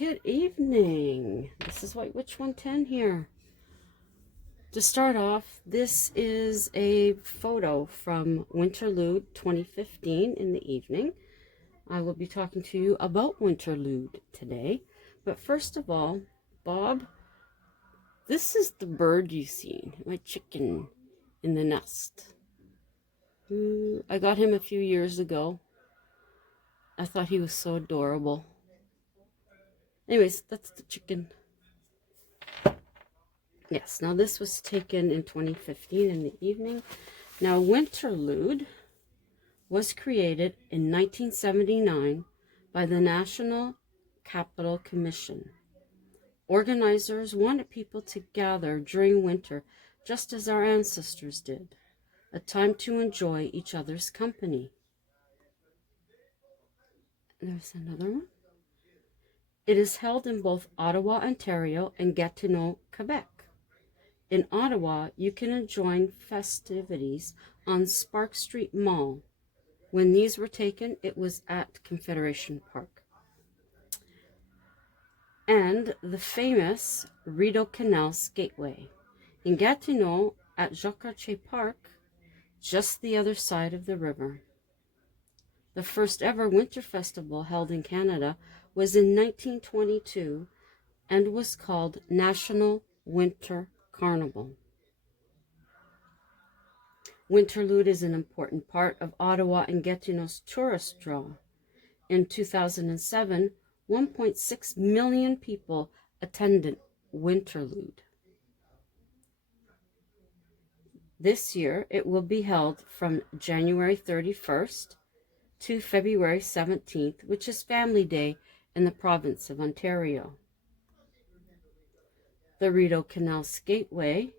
Good evening. This is Which 110 here. To start off, this is a photo from Winterlude 2015 in the evening. I will be talking to you about Winterlude today. But first of all, Bob, this is the bird you see, my chicken in the nest. I got him a few years ago. I thought he was so adorable. Anyways, that's the chicken. Yes, now this was taken in 2015 in the evening. Now, Winterlude was created in 1979 by the National Capital Commission. Organizers wanted people to gather during winter, just as our ancestors did, a time to enjoy each other's company. There's another one. It is held in both Ottawa, Ontario, and Gatineau, Quebec. In Ottawa, you can enjoy festivities on Spark Street Mall. When these were taken, it was at Confederation Park. And the famous Rideau Canal Skateway. In Gatineau, at Jacques-Cartier Park, just the other side of the river. The first ever winter festival held in Canada was in 1922 and was called National Winter Carnival. Winterlude is an important part of Ottawa and Gatineau's tourist draw. In 2007, 1.6 million people attended Winterlude. This year, it will be held from January 31st to February 17th, which is Family Day in the province of Ontario. The Rideau Canal Skateway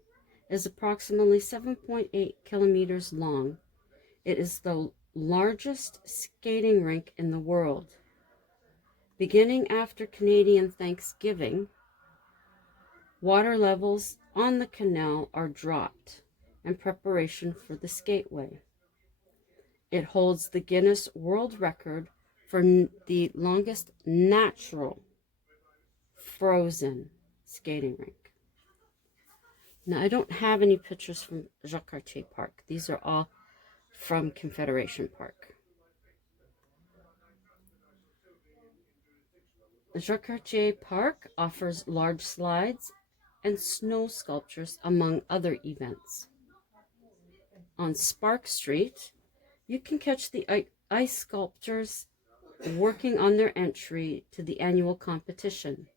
is approximately 7.8 kilometers long. It is the largest skating rink in the world. Beginning after Canadian Thanksgiving, water levels on the canal are dropped in preparation for the skateway. It holds the Guinness World Record for the longest natural frozen skating rink. Now, I don't have any pictures from Jacques-Cartier Park. These are all from Confederation Park. Jacques-Cartier Park offers large slides and snow sculptures, among other events. On Spark Street, you can catch the ice sculptors working on their entry to the annual competition.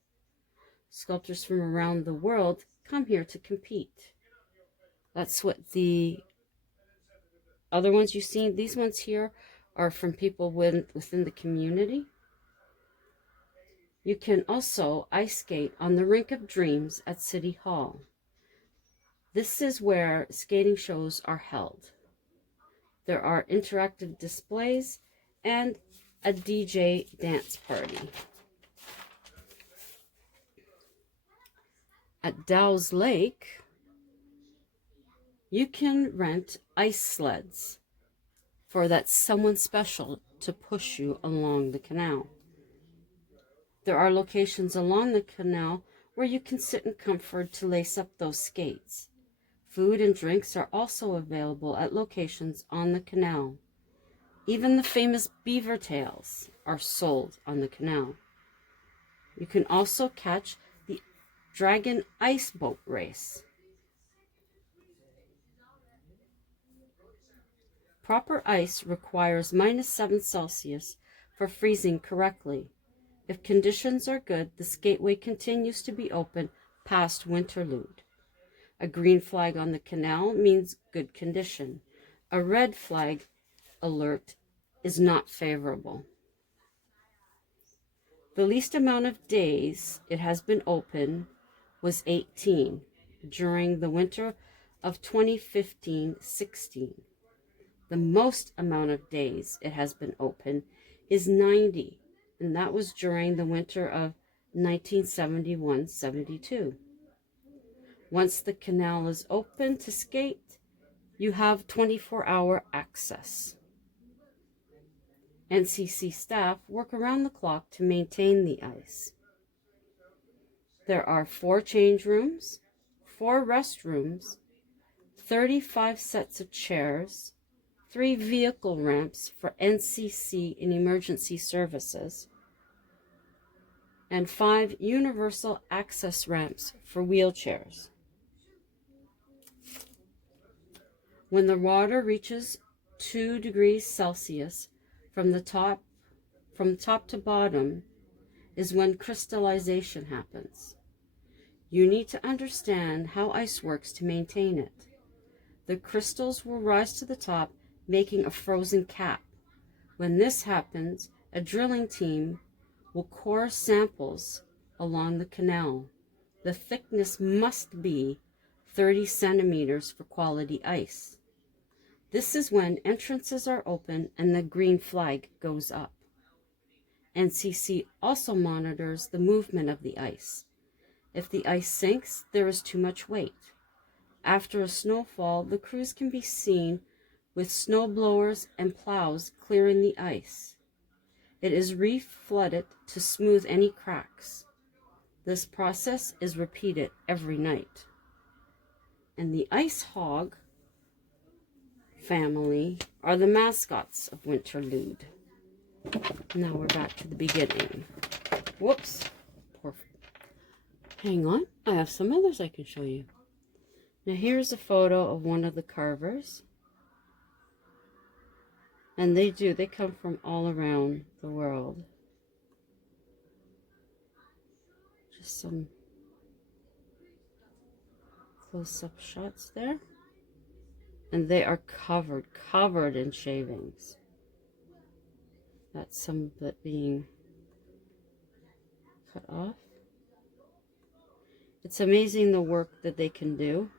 Sculptors from around the world come here to compete. That's what the other ones you've seen. These ones here are from people within the community. You can also ice skate on the Rink of Dreams at City Hall. This is where skating shows are held. There are interactive displays and a DJ dance party. At Dow's Lake, you can rent ice sleds for that someone special to push you along the canal. There are locations along the canal where you can sit in comfort to lace up those skates. Food and drinks are also available at locations on the canal. Even the famous beaver tails are sold on the canal. You can also catch the Dragon Ice Boat Race. Proper ice requires -7 Celsius for freezing correctly. If conditions are good, the skateway continues to be open past Winterlude. A green flag on the canal means good condition. A red flag alert is not favorable. The least amount of days it has been open was 18 during the winter of 2015-16. The most amount of days it has been open is 90, and that was during the winter of 1971-72. Once the canal is open to skate, you have 24-hour access. NCC staff work around the clock to maintain the ice. There are 4 change rooms, 4 restrooms, 35 sets of chairs, 3 vehicle ramps for NCC and emergency services, and 5 universal access ramps for wheelchairs. When the water reaches 2 degrees Celsius from top to bottom is when crystallization happens. You need to understand how ice works to maintain it. The crystals will rise to the top, making a frozen cap. When this happens, a drilling team will core samples along the canal. The thickness must be 30 centimeters for quality ice. This is when entrances are open and the green flag goes up. NCC also monitors the movement of the ice. If the ice sinks, there is too much weight. After a snowfall, the crews can be seen with snow blowers and plows clearing the ice. It is re-flooded to smooth any cracks. This process is repeated every night. And the ice hog family are the mascots of Winterlude. Now we're back to the beginning. Whoops. Hang on, I have some others I can show you. Now here's a photo of one of the carvers. And they come from all around the world. Just some close-up shots there. And they are covered in shavings. That's some of it being cut off. It's amazing the work that they can do.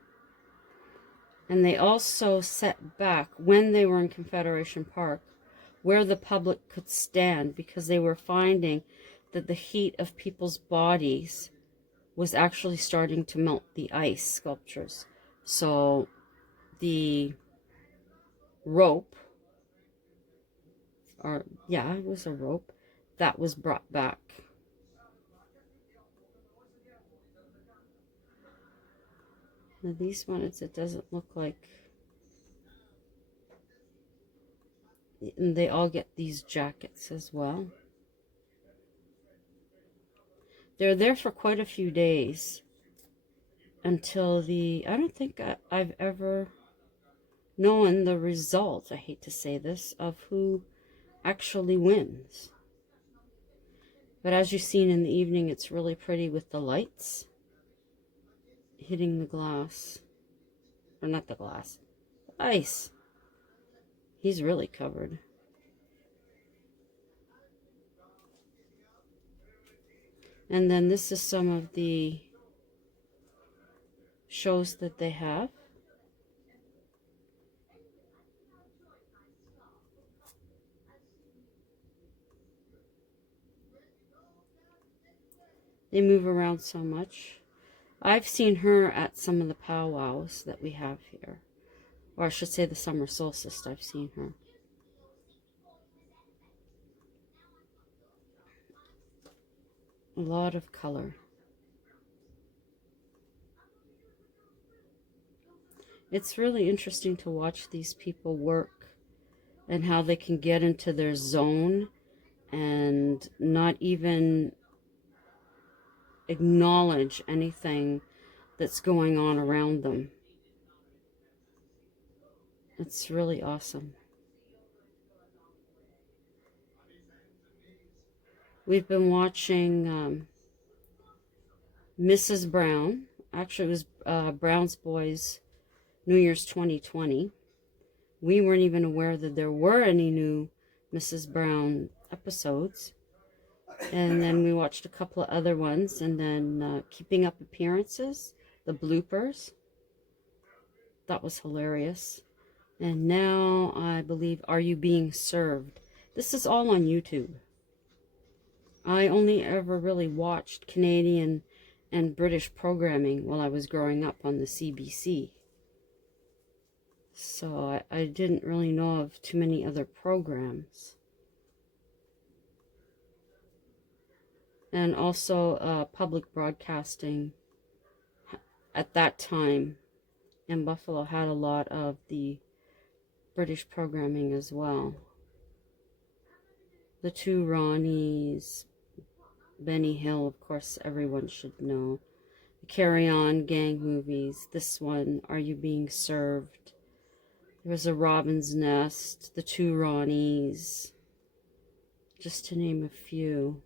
And they also set back, when they were in Confederation Park, where the public could stand, because they were finding that the heat of people's bodies was actually starting to melt the ice sculptures. So the rope, it was a rope, that was brought back. Now these ones, it doesn't look like, and they all get these jackets as well. They're there for quite a few days until I don't think I've ever known the result, I hate to say this, of who actually wins. But as you've seen in the evening, it's really pretty with the lights hitting the glass. Or not the glass, the ice. He's really covered. And then this is some of the shows that they have. They move around so much. I've seen her at some of the powwows that we have here. Or I should say the summer solstice, I've seen her. A lot of color. It's really interesting to watch these people work and how they can get into their zone and not even acknowledge anything that's going on around them. It's really awesome. We've been watching Mrs. Brown. Actually, it was Brown's Boys New Year's 2020. We weren't even aware that there were any new Mrs. Brown episodes. And then we watched a couple of other ones, and then Keeping Up Appearances, the bloopers. That was hilarious. And now I believe Are You Being Served? This is all on YouTube. I only ever really watched Canadian and British programming while I was growing up on the CBC. So I didn't really know of too many other programs. And also public broadcasting at that time in Buffalo had a lot of the British programming as well. The Two Ronnies, Benny Hill, of course, everyone should know. The Carry On gang movies. This one, Are You Being Served? There was a Robin's Nest, The Two Ronnies, just to name a few.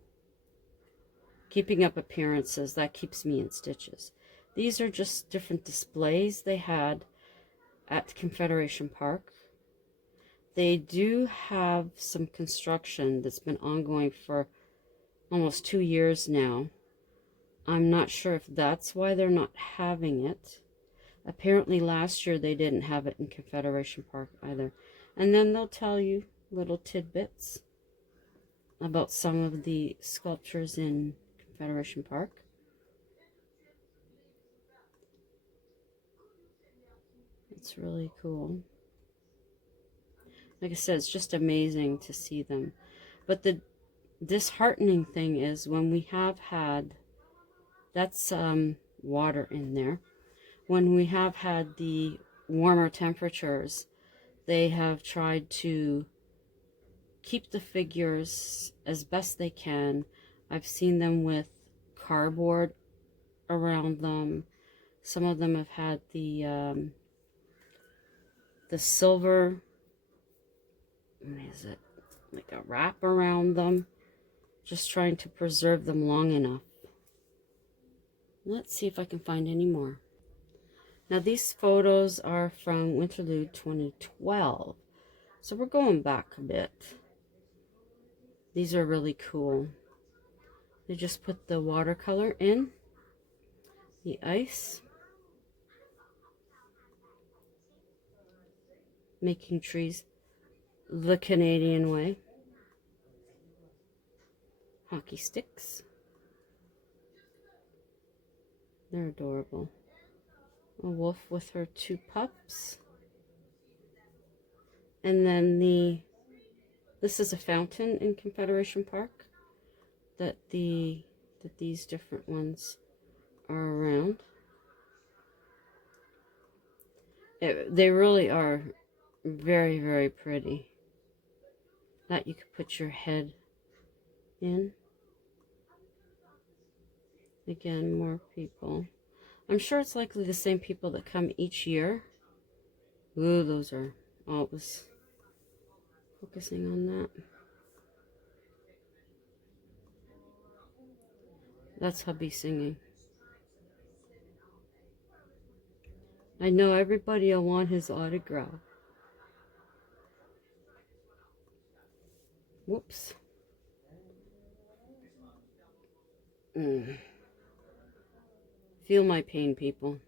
Keeping Up Appearances, that keeps me in stitches. These are just different displays they had at Confederation Park. They do have some construction that's been ongoing for almost 2 years now. I'm not sure if that's why they're not having it. Apparently last year they didn't have it in Confederation Park either. And then they'll tell you little tidbits about some of the sculptures in Confederation Park. It's really cool. Like I said, it's just amazing to see them. But the disheartening thing is when we have had, that's water in there, when we have had the warmer temperatures, they have tried to keep the figures as best they can. I've seen them with cardboard around them. Some of them have had the silver, what is it, like a wrap around them, just trying to preserve them long enough. Let's see if I can find any more. Now these photos are from Winterlude 2012, so we're going back a bit. These are really cool. They just put the watercolor in, the ice, making trees the Canadian way. Hockey sticks. They're adorable. A wolf with her 2 pups. And then this is a fountain in Confederation Park that these different ones are around. They really are very, very pretty. That you could put your head in. Again, more people. I'm sure it's likely the same people that come each year. Ooh, those are, oh, it was focusing on that. That's hubby singing. I know everybody will want his autograph. Whoops. Feel my pain, people.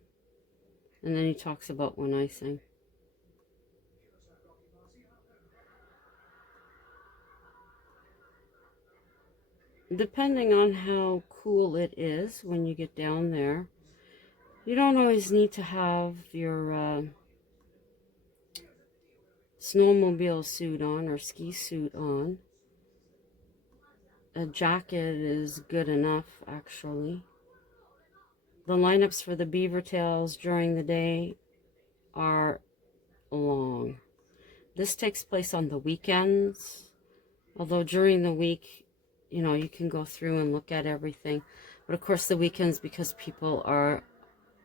And then he talks about when I sing. Depending on how cool it is when you get down there, you don't always need to have your snowmobile suit on or ski suit on. A jacket is good enough, actually. The lineups for the beaver tails during the day are long. This takes place on the weekends, although during the week, you know, you can go through and look at everything. But of course the weekends, because people are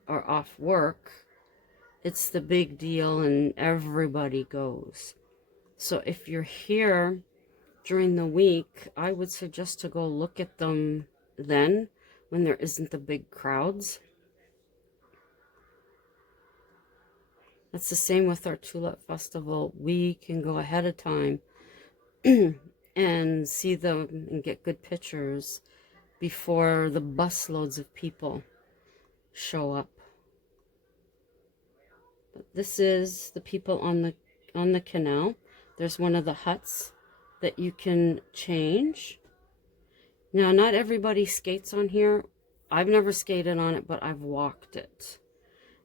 off work, it's the big deal and everybody goes. So if you're here during the week, I would suggest to go look at them then, when there isn't the big crowds. That's the same with our Tulip Festival. We can go ahead of time and see them and get good pictures before the busloads of people show up. But this is the people on the canal. There's one of the huts that you can change. Now, not everybody skates on here. I've never skated on it, but I've walked it.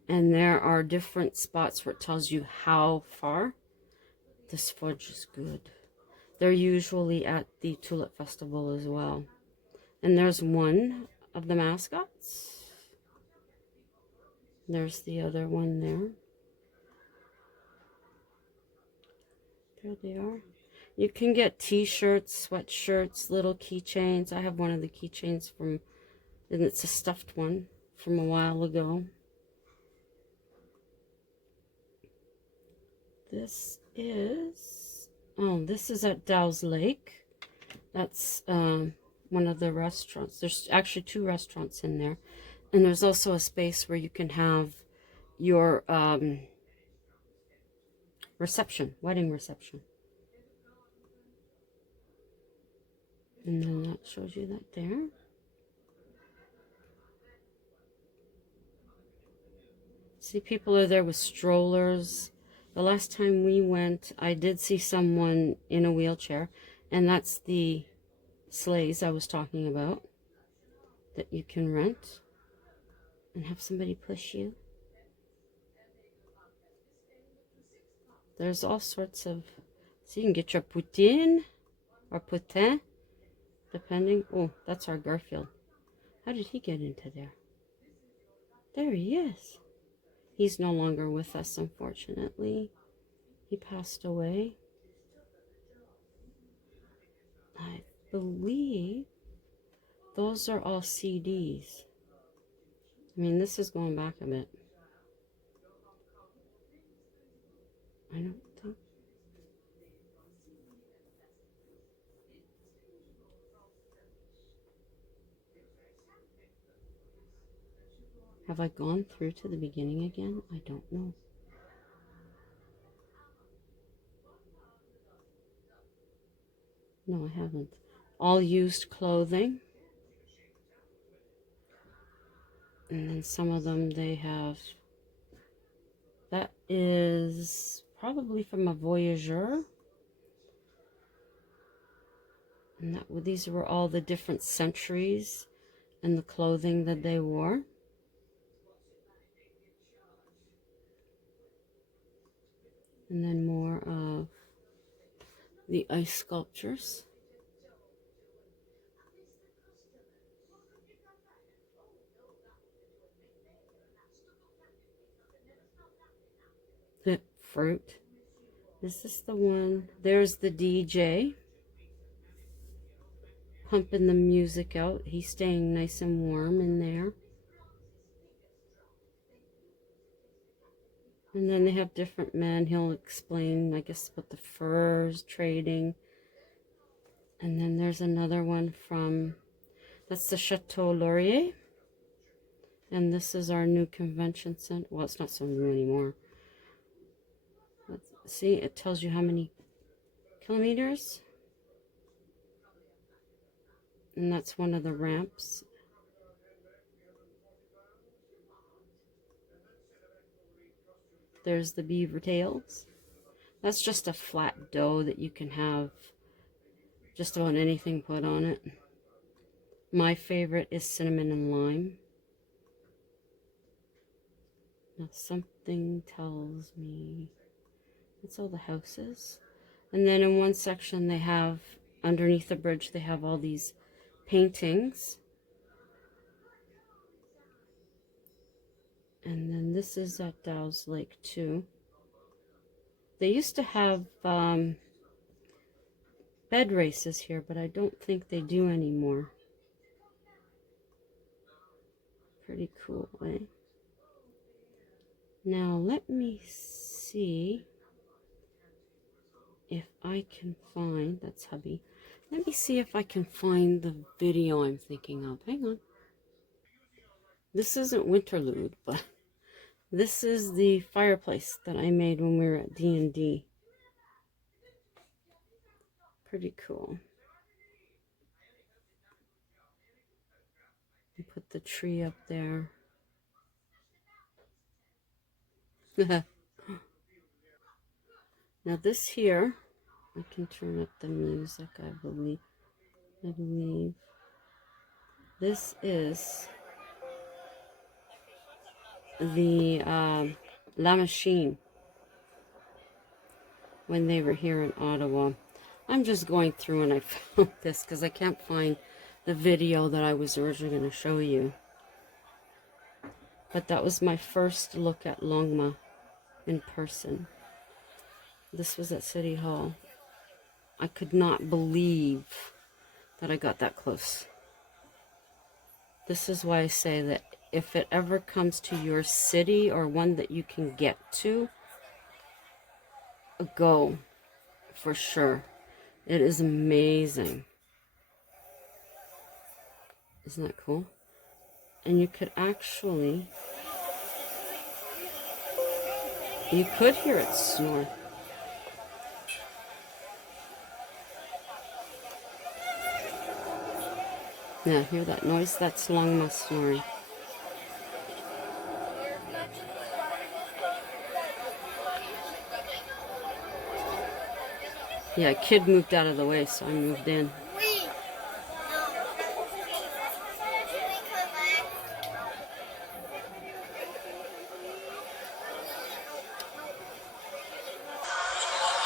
And there are different spots where it tells you how far. This fudge is good. They're usually at the Tulip Festival as well. And there's one of the mascots. There's the other one there. There they are. You can get t-shirts, sweatshirts, little keychains. I have one of the keychains from, and it's a stuffed one from a while ago. This is, oh, this is at Dow's Lake. That's one of the restaurants. There's actually 2 restaurants in there. And there's also a space where you can have your reception, wedding reception. And then that shows you that there. See, people are there with strollers. The last time we went, I did see someone in a wheelchair, and that's the sleighs I was talking about that you can rent and have somebody push you. There's all sorts of, so you can get your poutine or poutine, depending. Oh, that's our Garfield. How did he get into there? There he is. He's no longer with us, unfortunately. He passed away. I believe those are all CDs. I mean, this is going back a bit. I don't think. Have I gone through to the beginning again? I don't know. No, I haven't. All used clothing. And then some of them they have. That is probably from a voyageur. And that, these were all the different centuries and the clothing that they wore. And then more of the ice sculptures. The fruit. Is this the one? There's the DJ pumping the music out. He's staying nice and warm in there. And then they have different men. He'll explain, I guess, about the furs, trading. And then there's another one from, that's the Chateau Laurier. And this is our new convention center. Well, it's not so new anymore. Let's see, it tells you how many kilometers. And that's one of the ramps. There's the beaver tails. That's just a flat dough that you can have just about anything put on it. My favorite is cinnamon and lime. Now something tells me that's all the houses. And then in one section they have, underneath the bridge, they have all these paintings. And then this is at Dow's Lake too. They used to have bed races here, but I don't think they do anymore. Pretty cool, eh? Now let me see if I can find, that's hubby. Let me see if I can find the video I'm thinking of. Hang on. This isn't Winterlude, but this is the fireplace that I made when we were at D&D. Pretty cool. I put the tree up there. Now this here, I can turn up the music, I believe. This is the La Machine when they were here in Ottawa. I'm just going through and I found this because I can't find the video that I was originally going to show you. But that was my first look at Longma in person. This was at City Hall. I could not believe that I got that close. This is why I say that if it ever comes to your city or one that you can get to, go for sure. It is amazing. Isn't that cool? And you could actually, you could hear it snore. Yeah, hear that noise? That's Longma snoring. Yeah, a kid moved out of the way, so I moved in.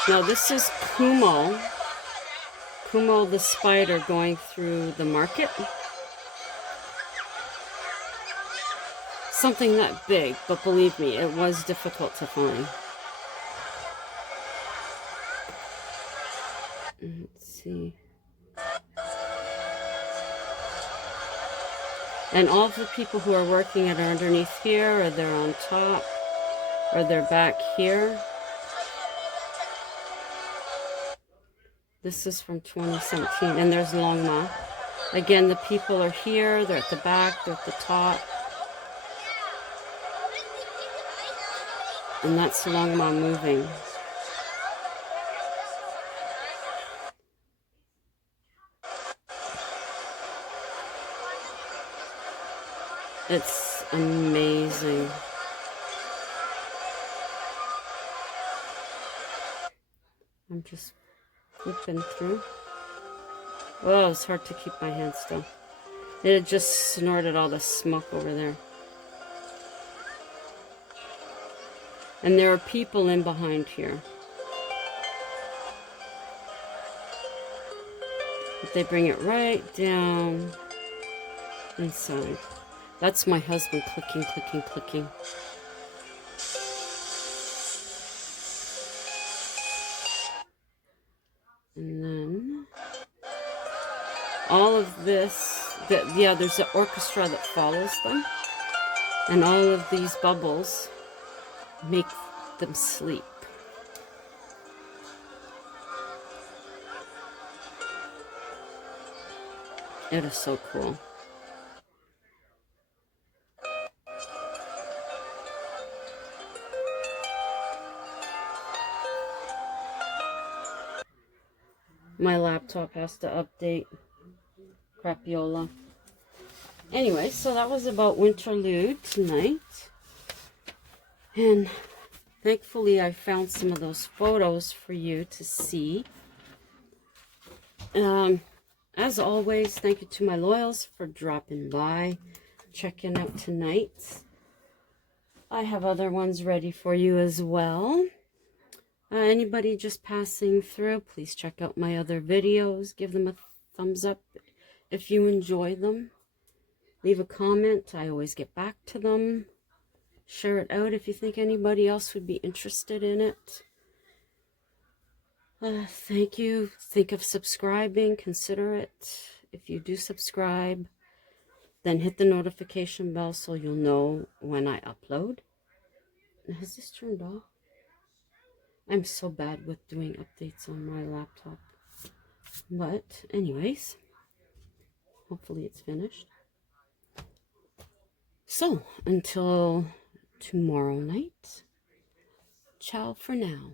Now this is Kumo. Kumo the spider going through the market. Something that big, but believe me, it was difficult to find. Let's see. And all of the people who are working it are underneath here, or they're on top, or they're back here. This is from 2017, and there's Longma. Again, the people are here, they're at the back, they're at the top. And that's Longma moving. It's amazing. I'm just flipping through. Oh, it's hard to keep my hand still. It had just snorted all the smoke over there. And there are people in behind here. But they bring it right down inside. That's my husband clicking, clicking, clicking. And then all of this, yeah, there's an orchestra that follows them. And all of these bubbles make them sleep. It is so cool. My laptop has to update. Crapiola. Anyway, so that was about Winterlude tonight. And thankfully I found some of those photos for you to see. As always, thank you to my loyals for dropping by, checking out tonight. I have other ones ready for you as well. Anybody just passing through, please check out my other videos. Give them a thumbs up if you enjoy them. Leave a comment. I always get back to them. Share it out if you think anybody else would be interested in it. Thank you. Think of subscribing. Consider it. If you do subscribe, then hit the notification bell so you'll know when I upload. Has this turned off? I'm so bad with doing updates on my laptop. But anyways, hopefully it's finished. So until tomorrow night, ciao for now.